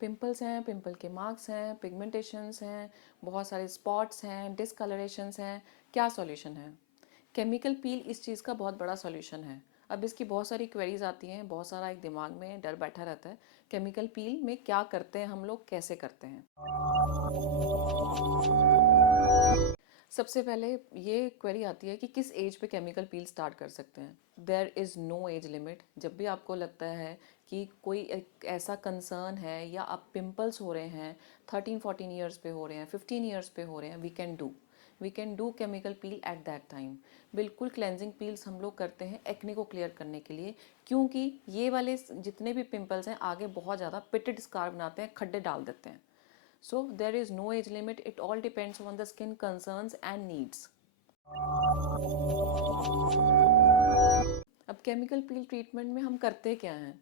Pimples हैं, pimple के marks हैं, पिगमेंटेशंस हैं, बहुत सारे स्पॉट्स हैं, डिसकलरेशंस हैं, क्या सॉल्यूशन है? केमिकल पील इस चीज़ का बहुत बड़ा सॉल्यूशन है। अब इसकी बहुत सारी क्वेरीज आती हैं, बहुत सारा एक दिमाग में डर बैठा रहता है, केमिकल पील में क्या करते हैं हम लोग, कैसे करते हैं। सबसे पहले ये क्वेरी आती है कि किस एज पे केमिकल पील स्टार्ट कर सकते हैं। There is no age limit. जब भी आपको लगता है कि कोई एक ऐसा कंसर्न है या आप पिंपल्स हो रहे हैं 13-14 ईयर्स पे हो रहे हैं, 15 ईयर्स पे हो रहे हैं, we can do chemical peel at that time. बिल्कुल क्लेंजिंग पील्स हम लोग करते हैं एक्ने को क्लियर करने के लिए, क्योंकि ये वाले जितने भी पिंपल्स हैं आगे बहुत ज़्यादा पिटेड स्कार बनाते हैं, खड्डे डाल देते हैं। So there is no age limit. It all depends on the skin concerns and needs. अब केमिकल पील ट्रीटमेंट में हम करते क्या हैं,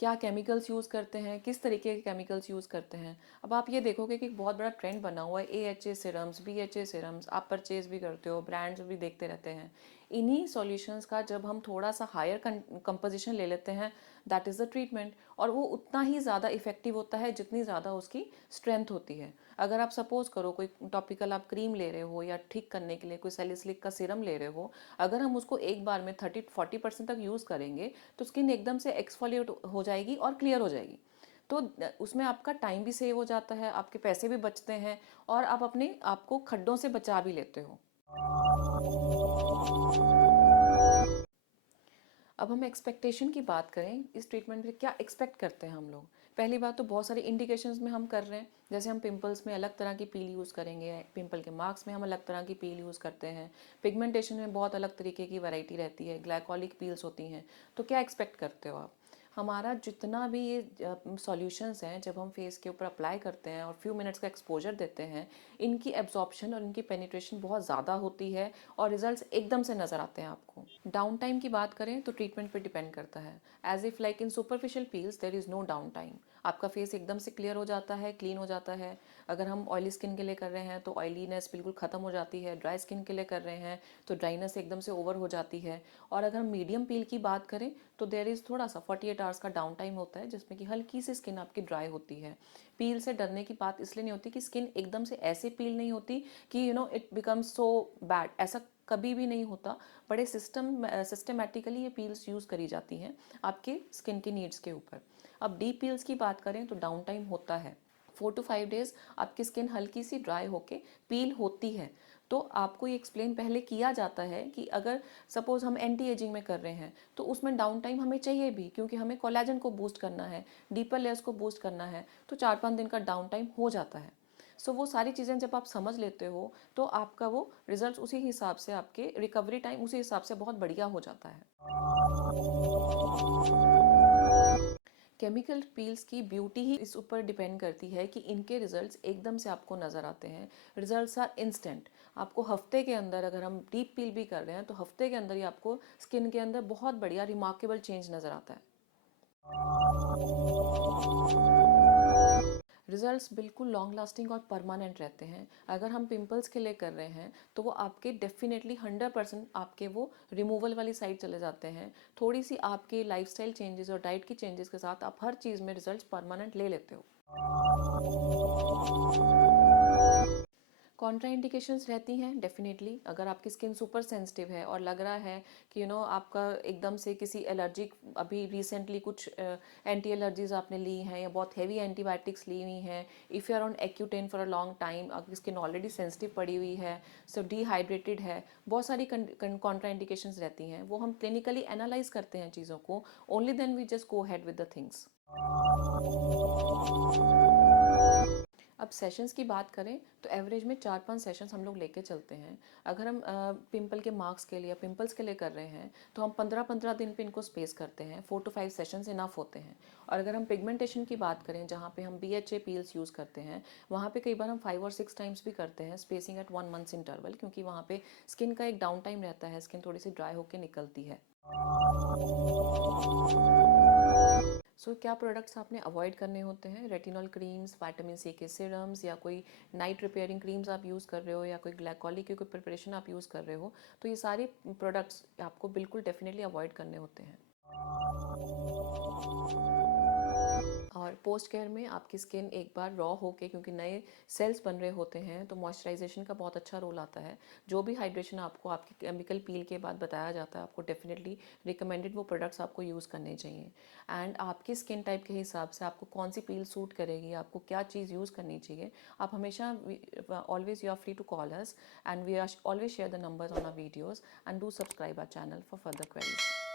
क्या केमिकल्स यूज़ करते हैं, किस तरीके के केमिकल्स यूज़ करते हैं। अब आप ये देखोगे कि एक बहुत बड़ा ट्रेंड बना हुआ है AHA सिरम्स, BHA सिरम्स, आप परचेज भी करते हो, ब्रांड्स भी देखते रहते हैं। इन्हीं सॉल्यूशंस का जब हम थोड़ा सा हायर कंपोजिशन ले लेते हैं, दैट इज़ द ट्रीटमेंट, और वो उतना ही ज़्यादा इफेक्टिव होता है जितनी ज़्यादा उसकी स्ट्रेंथ होती है। अगर आप सपोज करो कोई टॉपिकल आप क्रीम ले रहे हो या ठीक करने के लिए कोई सैलिसिलिक का सीरम ले रहे हो, अगर हम उसको एक बार में 30-40% तक यूज़ करेंगे तो स्किन एकदम से एक्सफोलिएट हो जाएगी और क्लियर हो जाएगी। तो उसमें आपका टाइम भी सेव हो जाता है, आपके पैसे भी बचते हैं, और आप अपने आप को खड्डों से बचा भी लेते हो। अब हम एक्सपेक्टेशन की बात करें, इस ट्रीटमेंट में क्या एक्सपेक्ट करते हैं हम लोग। पहली बात तो बहुत सारी इंडिकेशंस में हम कर रहे हैं, जैसे हम पिंपल्स में अलग तरह की पील यूज़ करेंगे, पिंपल के मार्क्स में हम अलग तरह की पील यूज़ करते हैं, पिगमेंटेशन में बहुत अलग तरीके की वैरायटी रहती है, ग्लाइकोलिक पील्स होती हैं। तो क्या एक्सपेक्ट करते हो आप? हमारा जितना भी ये सॉल्यूशंस हैं, जब हम फेस के ऊपर अप्लाई करते हैं और फ्यू मिनट्स का एक्सपोजर देते हैं, इनकी एब्जॉर्प्शन और इनकी पेनिट्रेशन बहुत ज़्यादा होती है और रिजल्ट्स एकदम से नज़र आते हैं आपको। डाउन टाइम की बात करें तो ट्रीटमेंट पे डिपेंड करता है। As if like in superficial peels there is no down time. आपका फेस एकदम से क्लियर हो जाता है, क्लीन हो जाता है। अगर हम ऑयली स्किन के लिए कर रहे हैं तो ऑयलीनेस बिल्कुल ख़त्म हो जाती है, ड्राई स्किन के लिए कर रहे हैं तो ड्राइनेस एकदम से ओवर हो जाती है। और अगर हम मीडियम पील की बात करें तो देयर इज़ थोड़ा सा 48 आवर्स का डाउन टाइम होता है, जिसमें कि हल्की सी स्किन आपकी ड्राई होती है। पील से डरने की बात इसलिए नहीं होती कि स्किन एकदम से ऐसे पील नहीं होती कि इट बिकम्स सो बैड, ऐसा कभी भी नहीं होता। बड़े सिस्टमेटिकली ये पील्स यूज़ करी जाती हैं आपके स्किन की नीड्स के ऊपर। अब डीप पील्स की बात करें तो डाउन टाइम होता है 4 to 5 डेज, आपकी स्किन हल्की सी ड्राई होके पील होती है। तो आपको ये एक्सप्लेन पहले किया जाता है कि अगर सपोज हम एंटी एजिंग में कर रहे हैं तो उसमें डाउन टाइम हमें चाहिए भी, क्योंकि हमें कोलेजन को बूस्ट करना है, डीपर लेयर्स को बूस्ट करना है, तो 4-5 दिन का डाउन टाइम हो जाता है। सो वो सारी चीज़ें जब आप समझ लेते हो तो आपका वो रिजल्ट उसी हिसाब से, आपके रिकवरी टाइम उसी हिसाब से बहुत बढ़िया हो जाता है। केमिकल पील्स की ब्यूटी ही इस ऊपर डिपेंड करती है कि इनके रिजल्ट्स एकदम से आपको नज़र आते हैं। Results are instant. आपको हफ्ते के अंदर, अगर हम डीप पील भी कर रहे हैं तो हफ्ते के अंदर ही आपको स्किन के अंदर बहुत बढ़िया रिमार्केबल चेंज नज़र आता है। रिजल्ट्स बिल्कुल लॉन्ग लास्टिंग और परमानेंट रहते हैं। अगर हम पिंपल्स के लिए कर रहे हैं तो वो आपके डेफिनेटली 100% आपके वो रिमूवल वाली साइड चले जाते हैं। थोड़ी सी आपके लाइफस्टाइल चेंजेस और डाइट की चेंजेस के साथ आप हर चीज़ में रिजल्ट्स परमानेंट ले लेते हो। कॉन्ट्रा इंडिकेशंस रहती हैं डेफिनेटली। अगर आपकी स्किन सुपर सेंसिटिव है और लग रहा है कि आपका एकदम से किसी एलर्जिक, अभी रिसेंटली कुछ एंटी एलर्जीज आपने ली हैं या बहुत हैवी एंटीबायोटिक्स ली हुई हैं, if you are on Accutane for a long time, आपकी स्किन ऑलरेडी सेंसिटिव पड़ी हुई है, सो डिहाइड्रेटेड है, बहुत सारी कॉन्ट्रा इंडिकेशंस रहती हैं। वो हम क्लिनिकली एनालाइज करते हैं चीज़ों को, only then we just go head with the things. अब सेशंस की बात करें तो एवरेज में 4-5 सेशंस हम लोग लेके चलते हैं। अगर हम पिंपल के मार्क्स के लिए या पिंपल्स के लिए कर रहे हैं तो हम 15-15 दिन पे इनको स्पेस करते हैं, 4 to 5 सेशंस इनफ होते हैं। और अगर हम पिगमेंटेशन की बात करें, जहाँ पे हम BHA पील्स यूज़ करते हैं, वहाँ पे कई बार हम 5 और 6 टाइम्स भी करते हैं, स्पेसिंग एट 1 मंथ इंटरवल, क्योंकि वहाँ पे स्किन का एक डाउन टाइम रहता है, स्किन थोड़ी सी ड्राई होकर निकलती है। क्या प्रोडक्ट्स आपने अवॉइड करने होते हैं? रेटिनॉल क्रीम्स, विटामिन सी के सीरम्स, या कोई नाइट रिपेयरिंग क्रीम्स आप यूज़ कर रहे हो, या कोई ग्लाइकोलिक की कोई प्रिपरेशन आप यूज़ कर रहे हो, तो ये सारे प्रोडक्ट्स आपको बिल्कुल डेफिनेटली अवॉइड करने होते हैं। और पोस्ट केयर में आपकी स्किन एक बार रॉ होके, क्योंकि नए सेल्स बन रहे होते हैं, तो मॉइस्चराइजेशन का बहुत अच्छा रोल आता है। जो भी हाइड्रेशन आपको आपकी केमिकल पील के बाद बताया जाता है, आपको डेफिनेटली रिकमेंडेड वो प्रोडक्ट्स आपको यूज़ करने चाहिए। एंड आपकी स्किन टाइप के हिसाब से आपको कौन सी पील सूट करेगी, आपको क्या चीज़ यूज़ करनी चाहिए, आप हमेशा always you are free to call us, and we are always share the numbers on our videos, and do subscribe our channel for further queries.